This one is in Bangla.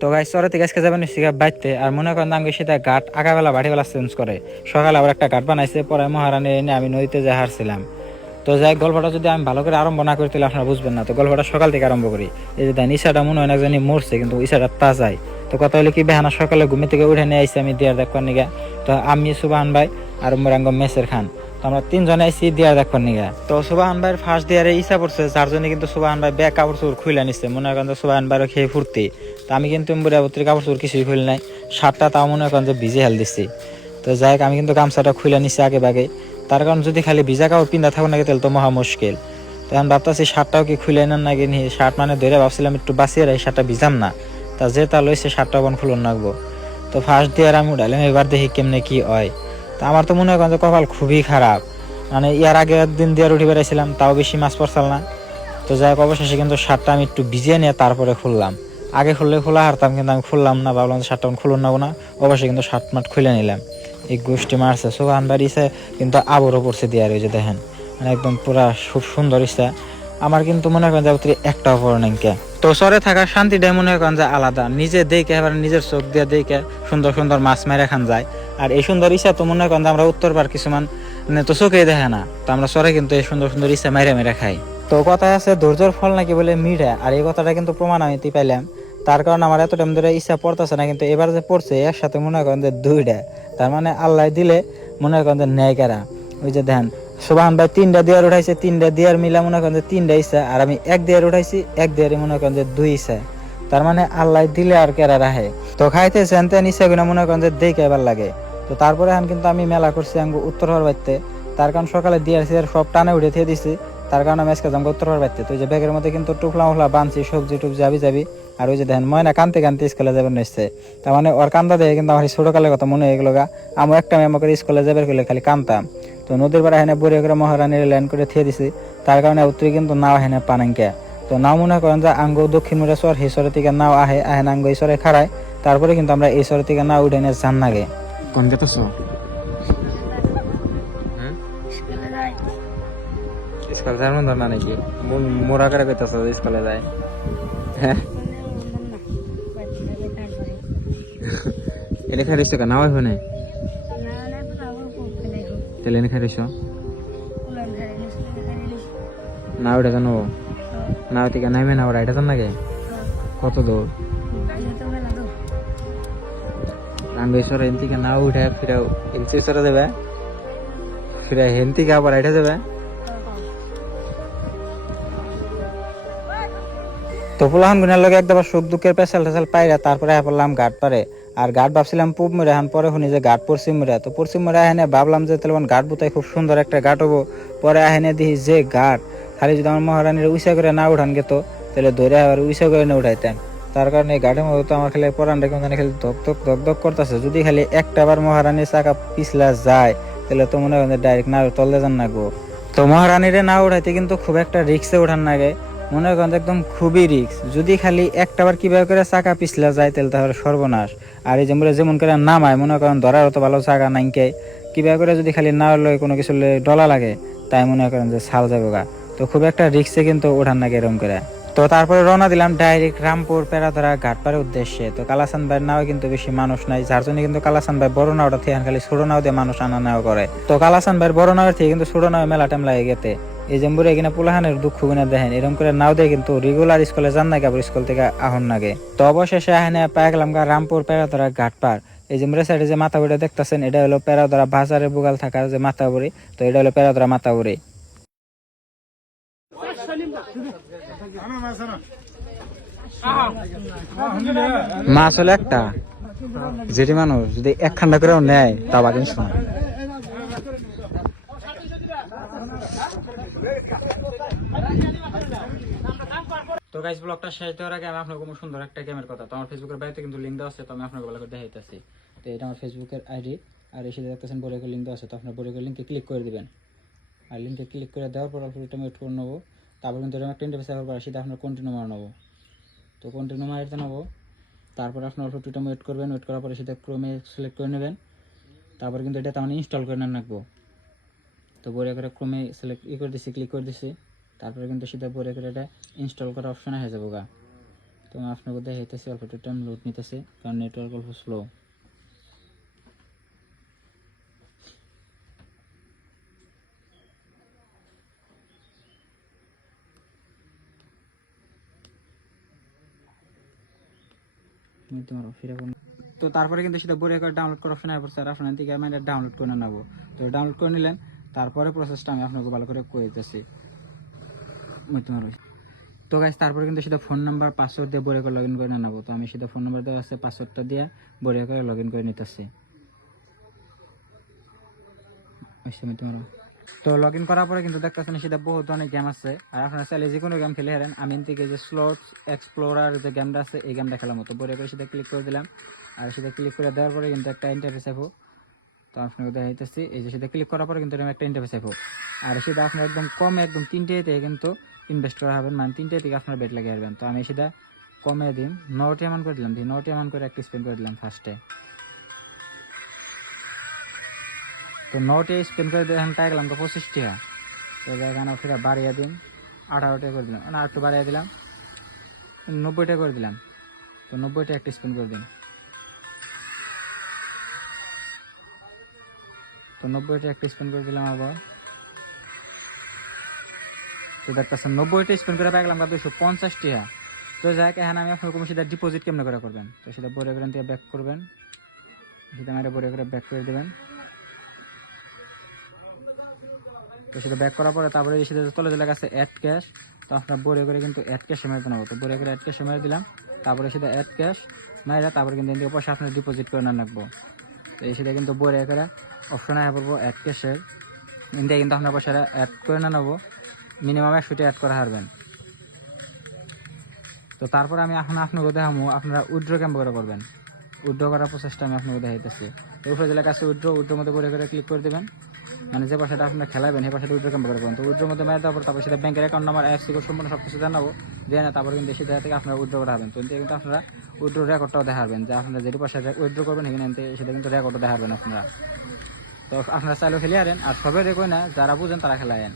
তো গাইস চরে থেকে আজকে যাবেন নিশ্চিত বাইতে আর মনে করেন আমি সেটা ঘাট আগাবেলা বাড়িবেলা চেঞ্জ করে সকালে আবার একটা ঘাট বানাইছে পরে মহারানী এনে আমি নদীতে যাই হারছিলাম। তো যাই গল্পটা যদি আমি ভালো করে আরম্ভ না করি তাহলে আপনারা বুঝবেন না। তো গল্পটা সকাল থেকে আরম্ভ করি। এই যে দেন ইসাটা মনে হয় না জানি মরছে কিন্তু ইসাটা তাজাই। তো কথা হলে কি বেহানা সকালে ঘুমে থেকে উঠে নিয়ে আইসি আমি দিয়ার দেখবার নিগা। তো আমি সুবাহান ভাই আর মোরাঙ্গ মেসের খান, তো আমরা তিনজনে আইসি দিয়ার দেখবার নিগা। তো সুবাহান ভাইয়ের ফার্স্ট দিয়ারে ইসা পড়ছে যার জন্য কিন্তু সুবাহান ভাই ব্যাগ কাপড় চোপড় খুলে নিচ্ছে মনে করেন সুবাহান ভাইয়ের খেয়ে ফুর্তি। তো আমি কিন্তু বুড়াবত্রী কাপড় চোপড় কিছুই খুলি নাই, শার্টটা তাও মনে করেন যে ভিজে হেল দিচ্ছি। তো যাই হোক আমি কিন্তু গামছাটা খুলে নিচ্ছি আগে বাগে, তার কারণ যদি খালি ভিজা কাপড় পিন্ধা থাকুন নাকি তাহলে তো মহা মুশকিল। তো এখন ভাবতেছি শার্টটাও কি খুলে নেন নাকি নি, শার্ট মানে ধরে ভাবছিলাম একটু বাঁচিয়ে রাখি শার্টটা ভিজাম না। তা যে তা লইছে শার্টটা বোন খুলুন রাখবো। তো ফার্স্ট দিয়ে আমি উঠালাম, এবার দেখি কেমনে কি হয়। তো আমার তো মনে করেন যে কপাল খুবই খারাপ, মানে ইয়ার আগে একদিন দিয়ে উঠে বেড়াইছিলাম তাও বেশি মাছ পড়ছাল না। তো যাই হোক অবশেষে কিন্তু শার্টটা আমি একটু ভিজিয়ে নিয়ে তারপরে খুললাম। আগে খুললে খোলা হারতাম কিন্তু আমি খুললাম না, ভাবলাম শার্টটা খুলুন না না। অবশ্যই কিন্তু শার্ট মাট খুলে নিলাম। এই গোষ্ঠী মারছে সোহান বাড়িছে কিন্তু আবরও পড়ছে দিয়ে রয়েছে দেখেন, মানে একদম পুরা খুব সুন্দর ইচ্ছা। আমার কিন্তু মনে করেন যে একটাও পড়ে নাই কে। তো শহরে থাকার শান্তিটাই মনে করেন যে আলাদা, নিজে দেখে এবার নিজের চোখ দিয়ে দেখে সুন্দর সুন্দর মাছ মেরে খান যায়। আর এই সুন্দর ইচ্ছা তো মনে করেন যে আমরা উত্তর পার কিছুমান মানে তো চোখেই দেখে না, তো আমরা শহরে কিন্তু এই সুন্দর সুন্দর ইচ্ছা মেরে মেরে খাই। তো কথায় আছে ধৈর্যের ফল নাকি বলে মিঠা, আর এই কথাটা কিন্তু প্রমাণ আমি পাইলাম। তার কারণ আমার এত টাইম ধরে ইচ্ছা পড়তেছে না, কিন্তু এবার যে পড়ছে একসাথে মনে করেন যে দুইটা, তার মানে আল্লাহ দিলে মনে করেন যে ন্যায় কেরা। ওই যে দেন সুবাহান ভাই 3টা দিয়ার উঠাইছে, 3টা দিয়ার মিলা মনে করেন যে 3টা ইচ্ছা, আর আমি 1 দিয়ার উঠাইছি, 1 দিয়ারে মনে করেন যে 2 ইচ্ছা। তার মানে আল্লাহ দিলে আর কেরা রাহে। তো খাইতে চেনতে ইচ্ছা কিনা মনে করেন যে দেখে এবার লাগে। তো তারপরে এখন কিন্তু আমি মেলা করছি আঙ্গু উত্তর হওয়ার বাড়িতে, তার কারণ সকালে দিয়ার সব টানে উঠে দিয়ে দিছি। তার কারণে আমি আজকে যাবো উত্তর হওয়ার বাড়িতে। তো ওই যে ব্যাগের মধ্যে কিন্তু টুকলা মুখলা বানছি সবজি টুবজি যাবি যাবি। আর ওই যে দেখেন ময়না কানতে কানতে স্কুলে যাবেন নিচ্ছে, তার মানে ওর কান্দা দেখে কিন্তু আমার ছোটকালের কথা মনে হয়ে গেল গা। আমি একটা মেমো করে স্কুলে যাবে গেলে খালি কানতাম। তো নদীর পাড়ে হেনে বড়ি করে মহারানীর ল্যান্ড করে থিয়ে দিছি, তার কারণে উত্তরে কিন্তু নাও হেনে পানাঙ্কে। তো নাও মনে করেন যে আঙ্গ দক্ষিণ মুড়ে চর এই চরের থেকে নাও আহে আহে আঙ্গ এই চরে খাড়ায়, তারপরে কিন্তু আমরা এই চরের থেকে নাও উঠে নিয়ে যান নাগে। কোন যেতেছ স্কুলে যাওয়ার মন না নাকি? মোরা করে কইতাছ স্কুলে যায়? হ্যাঁ এলে খাই দিস নাও হইব না তেলে এনে খাই দিস না ওটা কেন না ওদিকে নাইমে না ওরা এটা তো নাকি কত দূর রাঙ্গেশ্বর হেন থেকে না উঠে ফিরাও এনসিশ্বরে যাবে, ফিরে হেন থেকে আবার এটা যাবে। তো পোলাহান গুনার লগে একদম সুখ দুঃখের পেশাল টেশাল পাইরা তারপরে পড়লাম ঘাট পারে। আর ঘাট ভাবছিলাম পূব মুড়ে, এখন পরে শুনি যে ঘাট পশ্চিম মুড়ে। তো পশ্চিম মুড়ে আহেনে ভাবলাম যে তেমন ঘাট বুতাই খুব সুন্দর একটা ঘাট হবো। পরে আহেনে দেখি যে ঘাট খালি যদি আমার মহারানীর উইসা করে না উঠান গেত তাহলে ধরে আবার উইসা করে না উঠাইতাম। তার কারণে এই ঘাটের মধ্যে তো আমার খালি পরানটা কেমন খালি ধক ধক ধক ধক করতেছে। যদি খালি একটা বার মহারানীর চাকা পিছলা যায় তাহলে তো মনে হয় ডাইরেক্ট না তলে যান না গো। তো মহারানীরে না উঠাইতে কিন্তু খুব একটা রিক্সে উঠান নাগে, মনে করেন একদম খুবই রিক্স। যদি খালি একটাবার কিভাবে করে চাকা পিছলা যায় তাহলে তাহলে সর্বনাশ। আর এই যেমন করে নামায় মনে করেন ধরার তো ভালো চাকা নাইকে, কিভাবে করে যদি খালি না লয় কোনো কিছু ডলা লাগে তাই মনে করেন যে ছাল যাবো গা। তো খুব একটা রিক্সে কিন্তু ওঠান নাগে এরকম করে। তো তারপরে রওনা দিলাম ডাইরেক্ট রামপুর পেরাধরা ঘাটপাড়ের উদ্দেশ্যে। তো কালাচান ভাইয়ের নাও কিন্তু বেশি মানুষ নাই, যার জন্য কিন্তু কালাচান ভাই বড় নাওটা থেকে খালি ছোট নাও দিয়ে মানুষ আনা নেওয়া করে। তো কালাচান ভাইয়ের বড় নাওয়ের থেকে কিন্তু ছোট নাও মেলা টাইম লাগে গেতে। এই যে মুরে এখানে পোলাহানের দুঃখ গুনে দেখেন এরকম করে নাও দিয়ে কিন্তু রেগুলার স্কুলে যান নাকি আবার স্কুল থেকে আহন নাগে। তো অবশেষে এখানে পাই গেলাম রামপুর পেরাধরা ঘাটপাড়। এই যে মুরে সাইডে যে মাথা বুড়ে দেখতেছেন এটা হলো পেরাধরা বাজারের বুগাল থাকার যে মাথা বুড়ি। তো এটা হলো পেরাধরা মাথা বুড়ি। মাছ হলো একটা যেটি মানুষ যদি এক খান্ডা করেও নেয় তা বাকি শোনা। তো গাইস ব্লগটা শেষ দেওয়ার আগে আমি আপনাকে খুব সুন্দর একটা গেমের কথা, তো আমার ফেসবুকের বাইরে কিন্তু লিঙ্ক দেওয়া আছে, তো আমি আপনাকে ভালো করে দেখাইতেছি। তো এটা আমার ফেসবুকের আইডি, আর এসে দেখতেছেন বড়ের লিঙ্ক দেওয়া আছে। তো আপনার বড়ের লিঙ্কে ক্লিক করে দিবেন, আর লিঙ্কে ক্লিক করে দেওয়ার পর আপনি এটা ওয়েট করে নেবো। তারপর কিন্তু এরকম একটা ইন্টারফেস আসার পর সেটা আপনার কন্টিনিউ মারা নেবো। তো কন্টিনিউ মারতে নেবো, তারপর আপনার অল্প একটু ওয়েট করবেন। ওয়েট করার পরে সেটা ক্রোমে সিলেক্ট করে নেবেন। তারপর কিন্তু এটা তেমন ইনস্টল করে নেন রাখবো। তো বড় করে ক্রোমে সিলেক্ট করে দিচ্ছি, ক্লিক করে দিচ্ছি। তারপরে কিন্তু সেটা বড় করে এটা ইনস্টল করার অপশন হয়ে যাবো গা। তো তো আপনার বোধ হয় হইতেছে অল্প একটু টাইম লোড নিতেছে, কারণ নেটওয়ার্ক অল্প স্লো। তো তারপরে কিন্তু সেটা বোরিয়া করে ডাউনলোড করার অপশন আসবে স্যার, আপনার থেকে আমি ডাউনলোড করে নেবো। তো ডাউনলোড করে নিলেন, তারপরে প্রসেসটা আমি আপনাকে ভালো করে দিতেছি। তো গাইস তারপরে কিন্তু সেটা ফোন নাম্বার পাসওয়ার্ড দিয়ে বোরিয়া করে লগ ইন করে নেবো। তো আমি সেটা ফোন নাম্বার দেওয়া আছে, পাসওয়ার্ডটা দিয়ে বোরিয়া করে লগ ইন করে নিতেছি। তো লগ ইন করার পরে কিন্তু দেখতেছেন সেটা বহুত অনেক গেম আছে, আর আপনারা চাইলে যে কোনো গেম খেলে হারেন। আমি থেকে যে স্লোটস এক্সপ্লোরার যে গেমটা আছে এই গেমটা খেলার মতো বোরিয়া করে সেটা ক্লিক করে দিলাম। আর সেটা ক্লিক করে দেওয়ার পরে কিন্তু একটা ইন্টারফেস আইবো। তো আপনাকে দেখাইতেছি, এই যে সেটা ক্লিক করার পরে কিন্তু একটা ইন্টারফেস আইবো। আর সেটা আপনার একদম কমে একদম 3টে থেকে কিন্তু ইনভেস্ট করা হবেন, মানে 3টে থেকে আপনার বেট লাগিয়ে আসবেন। তো আমি সেটা কমে দিন 9টি এমন করে দিলাম, 9টি এমন করে একটা স্পেন্ড করে দিলাম ফার্স্টে। তো 9টি স্পেন্ড করে দিয়ে এখন টাকা গেলাম তো 25 টাকা। তো এখানে সেটা বাড়িয়ে দিন 18টা করে দিলাম, না একটু বাড়িয়ে দিলাম 90টা করে দিলাম। তো 90টা একটা স্পেন্ড করে দিন। তো 90টা একটা স্পেন্ড করে দিলাম আবার। তো দেখতেছেন 90টা স্পেন্ড করে পাইলাম 250 টাকা। তো যাক এখন আমি আপনার সেটা ডিপোজিট কেমন করে করবেন। তো সেটা বোরিয়া করে দিয়ে ব্যাক করবেন, সেটা আমার বোরিয়া করে ব্যাক করে দেবেন। তো সেটা ব্যাক করার পরে তারপরে সেটা তলে যে লেখা আছে অ্যাড ক্যাশ, তো আপনার বোরিয়া করে কিন্তু অ্যাড ক্যাশ মেরে নেবো। তো বোরিয়া করে অ্যাড ক্যাশ মেরে দিলাম, তারপরে সেটা অ্যাড ক্যাশ মেরে তারপরে কিন্তু এদিকে পয়সা আপনার ডিপোজিট করে না রাখবো। তো এই সেটা কিন্তু বোরিয়া করে অপশনে আয় পড়বো অ্যাড ক্যাশের, ইন্ডিয়া কিন্তু আপনার পয়সাটা অ্যাড করে না নেবো, মিনিমাম 100টা অ্যাড করা হারবেন। তো তারপরে আমি এখন আপনাকে দেখাবো আপনারা উইথড্র কেমন করে করবেন। উইথড্র করার প্রসেসটা আমি আপনাকে দেখাইতেছি। তো উপরে যে লেখা আছে উইথড্রোর মধ্যে বোরিয়া করে ক্লিক করে দেবেন, মানে যে পয়সাটা আপনারা খেলাবেন সেই পয়সাটা উইথড্র কেমন করে করবেন। তো উইথড্রোর মধ্যে মেরে দেওয়ার পর তারপর সেটা ব্যাংকের অ্যাকাউন্ট নাম্বার আইএফএসসি কোড সম্পূর্ণ সব কিছু জানাবো, দিয়ে না তারপর কিন্তু সেটা থেকে আপনারা উইথড্র করা হবেন। তো কিন্তু আপনারা উইথড্র রেকর্ডটাও দেখাবেন, যে আপনারা যেটি পয়সা উইথড্র করবেন এখানে সেটা কিন্তু রেকর্ডও দেখাবেন আপনারা। তো আপনারা চাইলেও খেলে আরেন, আর সবাই দেখবেন না যারা বুঝেন তারা খেলায়েন।